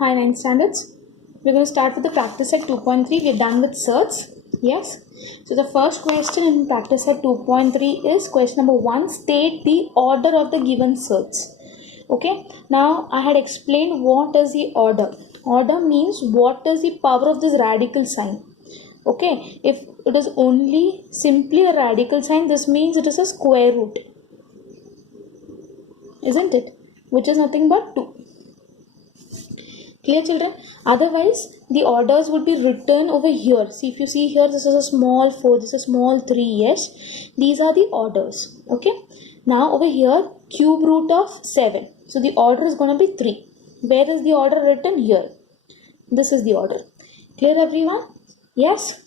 Hi, 9th standards. We're going to start with the practice set 2.3. We're done with certs. Yes. So the first question in practice set 2.3 is question number 1. State the order of the given certs. Okay. Now I had explained what is the order. Order means what is the power of this radical sign. Okay. If it is only simply a radical sign, this means it is a square root. Isn't it? Which is nothing but 2. Clear, children? Otherwise the orders would be written over here. See, if you see here, this is a small 4, this is a small 3. Yes, these are the orders. Okay, now over here cube root of 7, so the order is going to be 3. Where is the order written? Here. This is the order. Clear, everyone? Yes.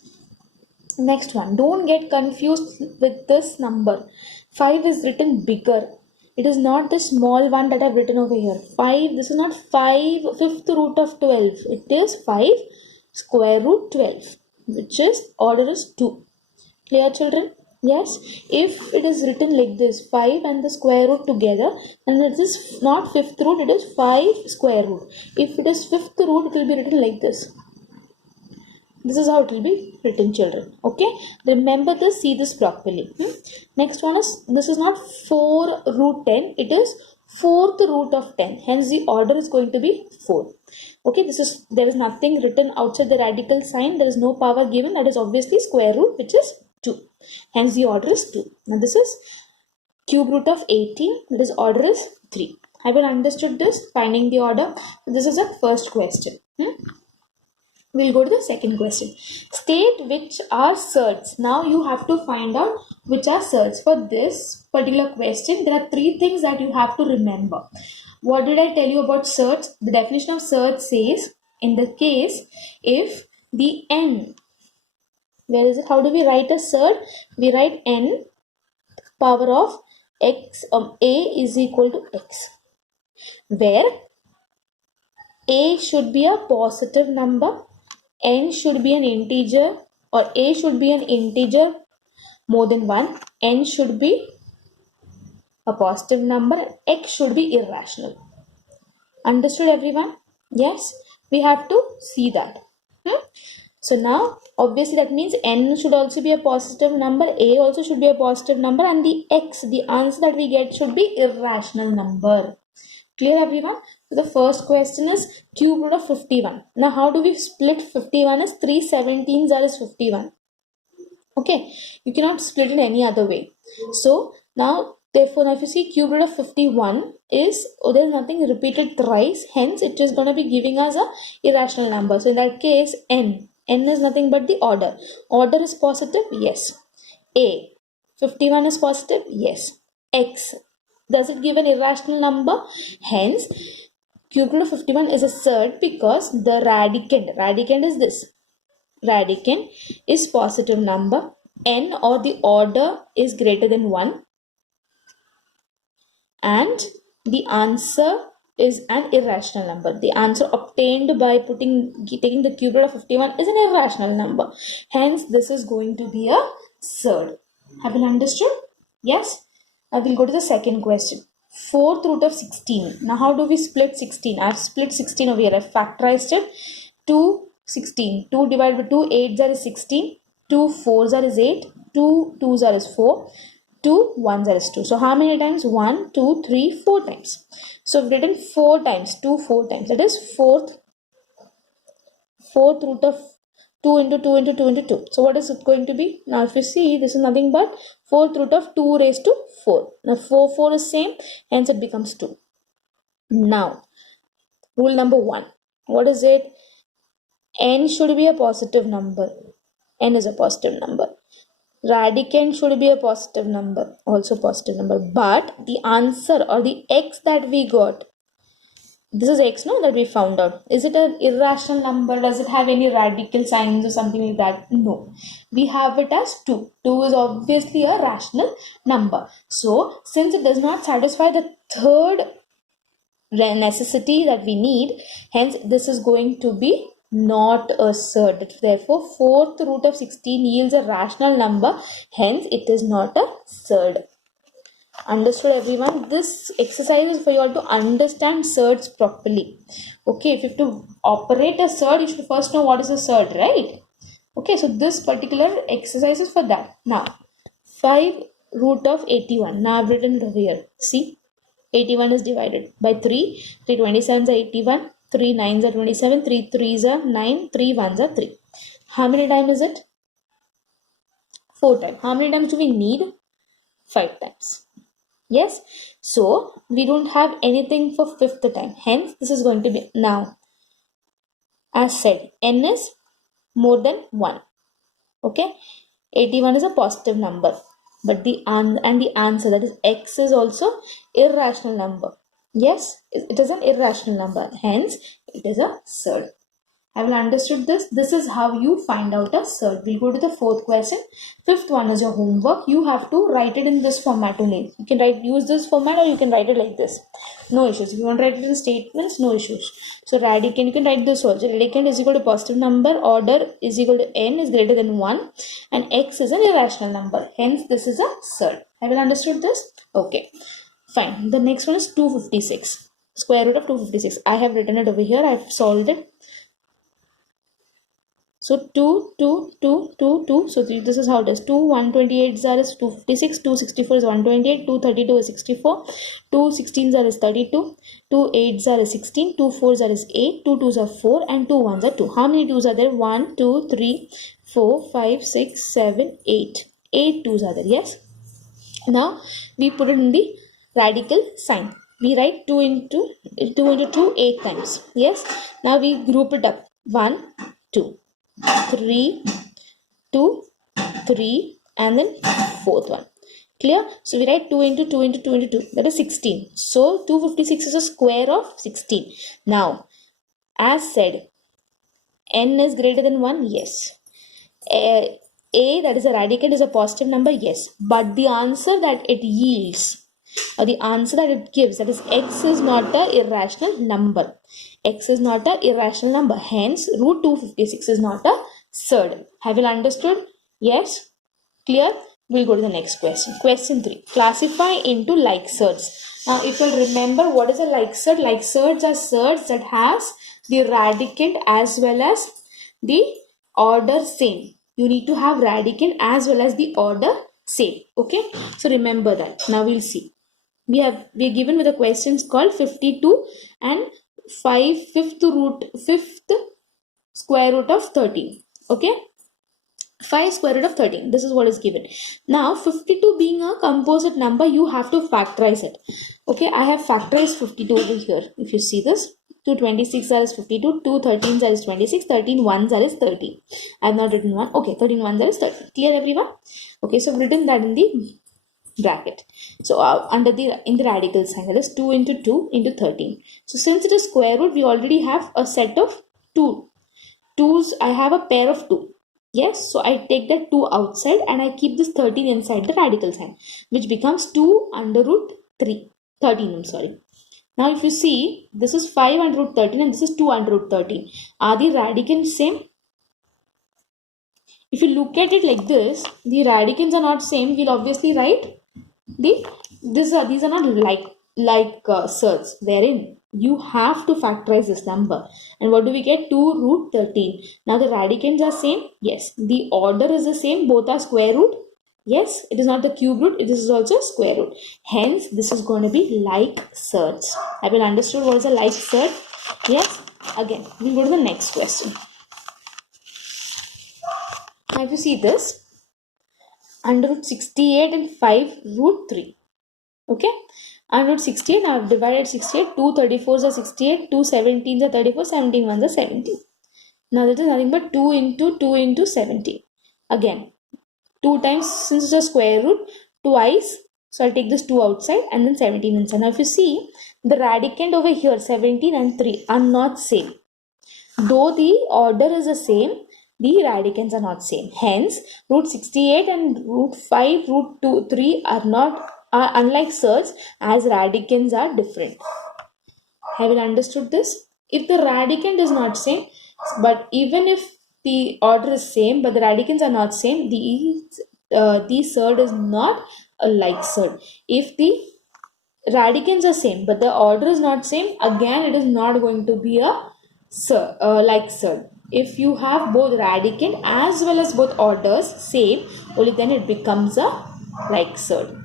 Next one, don't get confused with this number. 5 is written bigger. It is not the small one that I've written over here. 5, this is not 5 fifth root of 12. It is 5 square root 12, which is order is 2. Clear, children? Yes. If it is written like this, 5 and the square root together, and it is not fifth root, it is 5 square root. If it is fifth root, it will be written like this. This is how it will be written, children. Okay, remember this, see this properly. Next one is, this is not 4 root 10, it is 4th root of 10. Hence the order is going to be 4. Okay, there is nothing written outside the radical sign. There is no power given. That is obviously square root, which is 2. Hence the order is 2. Now this is cube root of 18. That is order is 3. Have you understood this? Finding the order. This is the first question. We'll go to the second question. State which are certs. Now you have to find out which are certs. For this particular question, there are 3 things that you have to remember. What did I tell you about certs? The definition of certs says, in the case, if the n, where is it? How do we write a cert? We write n power of x, a is equal to x, where a should be a positive number, n should be an integer, or a should be an integer more than 1, n should be a positive number, x should be irrational. Understood, everyone? Yes, we have to see that. So now obviously that means n should also be a positive number, a also should be a positive number, and the x, the answer that we get, should be irrational number. Clear, everyone? So the first question is cube root of 51. Now how do we split 51? Is 3 17s are is 51. Okay, you cannot split it any other way. So now therefore, now if you see cube root of 51 is, there is nothing repeated thrice, hence it is going to be giving us a irrational number. So in that case, n is nothing but the order. Order is positive? Yes. A, 51 is positive? Yes. X, does it give an irrational number? Hence cube root of 51 is a cert because the radicand is this. Radicand is positive number, n or the order is greater than 1, and the answer is an irrational number. The answer obtained by taking the cube root of 51 is an irrational number. Hence this is going to be a cert. Have you understood? Yes. Now we'll go to the second question. 4th root of 16. Now how do we split 16? I've split 16 over here. I've factorized it. 2 16. 2 divided by 2, 8 is 16. 2 4 is 8. 2 2 is 4. 2 1 is 2. So how many times? 1, 2, 3, 4 times. So I've written 4 times. 2 4 times. That is 4th root of 2 into 2 into 2 into 2. So what is it going to be? Now if you see, this is nothing but 4th root of 2 raised to 4. Now 4 is same, hence it becomes 2. Now rule number 1. What is it? N should be a positive number. N is a positive number. Radicand should be a positive number, also positive number. But the answer or the x that we got, this is x, no, that we found out. Is it an irrational number? Does it have any radical signs or something like that? No. We have it as 2. 2 is obviously a rational number. So since it does not satisfy the third necessity that we need, hence this is going to be not a cert. Therefore 4th root of 16 yields a rational number, hence it is not a cert. Understood, everyone? This exercise is for you all to understand surds properly. Okay, if you have to operate a surd, you should first know what is a surd, right? Okay, so this particular exercise is for that. Now, 5 root of 81. Now I've written it over here. See, 81 is divided by 3. 3 27s are 81. 3 9s are 27. 3 3s are 9. 3 1s are 3. How many times is it? 4 times. How many times do we need? 5 times. Yes. So we don't have anything for fifth time. Hence, this is going to be now. As said, n is more than 1. Okay. 81 is a positive number. But the answer, that is x, is also irrational number. Yes, it is an irrational number. Hence, it is a surd. Have you understood this? This is how you find out a surd. We'll go to the fourth question. Fifth one is your homework. You have to write it in this format only. You can use this format, or you can write it like this. No issues. If you want to write it in statements, no issues. So radicand, you can write this also. Radicand is equal to positive number. Order is equal to n is greater than 1. And x is an irrational number. Hence, this is a surd. Have you understood this? Okay. Fine. The next one is 256. Square root of 256. I have written it over here. I have solved it. So 2, 2, 2, 2, 2. So this is how it is. 2 128 is 256. 264 is 128. 232 is 64. 2 16 is 32. 2 8 is 16. 2 4 is 8. 2 2s are 4. And 2 1s are 2. How many 2s are there? 1, 2, 3, 4, 5, 6, 7, 8. 8 2s are there. Yes. Now we put it in the radical sign. We write 2 into 2, 8 times. Yes. Now we group it up. 1, 2. 3, 2, 3, and then fourth one. Clear? So we write 2 into 2 into 2 into 2. That is 16. So 256 is a square of 16. Now, as said, n is greater than 1. Yes. A, that is a radicand, is a positive number. Yes. But the answer that it yields, or the answer that it gives, that is x, is not an irrational number. X is not an irrational number. Hence, root 256 is not a surd. Have you understood? Yes? Clear? We'll go to the next question. Question 3. Classify into like surds. Now, if you remember, what is a like surd? Like surds are surds that has the radicand as well as the order same. You need to have radicand as well as the order same. Okay? So, remember that. Now, we'll see. We are given with the questions called 52 and 5th square root of 13. Okay, 5 square root of 13. This is what is given. Now 52 being a composite number, you have to factorize it. Okay, I have factorized 52 over here. If you see this, 2 26 is 52, 2 13 is 26, 13 1s is 13. I have not written 1. Okay, 13 1s is 13. Clear, everyone? Okay, so I've written that in the bracket. So in the radical sign, that is 2 into 2 into 13. So since it is square root, we already have a set of 2. 2's, I have a pair of 2. Yes, so I take that 2 outside and I keep this 13 inside the radical sign, which becomes 2 under root 3. 13, I'm sorry. Now if you see, this is 5 under root 13 and this is 2 under root 13. Are the radicands same? If you look at it like this, the radicands are not same. We'll obviously write these are not like surds, wherein you have to factorize this number. And what do we get? 2 root 13. Now the radicands are same. Yes. The order is the same. Both are square root. Yes. It is not the cube root. It is also square root. Hence, this is going to be like surds. Have you understood what is a like surd? Yes. Again, we'll go to the next question. Now if you see this, under root 68 and 5 root 3. Okay, under root 68, I have divided 68. 2 34s are 68, 2 17s are 34, 17 1s are 17. Now that is nothing but 2 into 2 into 17. Again, 2 times, since it's a square root, twice. So I'll take this 2 outside and then 17 inside. Now if you see, the radicand over here, 17 and 3 are not same. Though the order is the same, the radicands are not same. Hence, root 68 and root 5, root 2, 3 are unlike surds, as radicands are different. Have you understood this? If the radicand is not same, but even if the order is same, but the radicands are not same, the surd is not a like surd. If the radicands are same but the order is not same, again it is not going to be a like surd. If you have both radicand as well as both orders same, only then it becomes a like surd.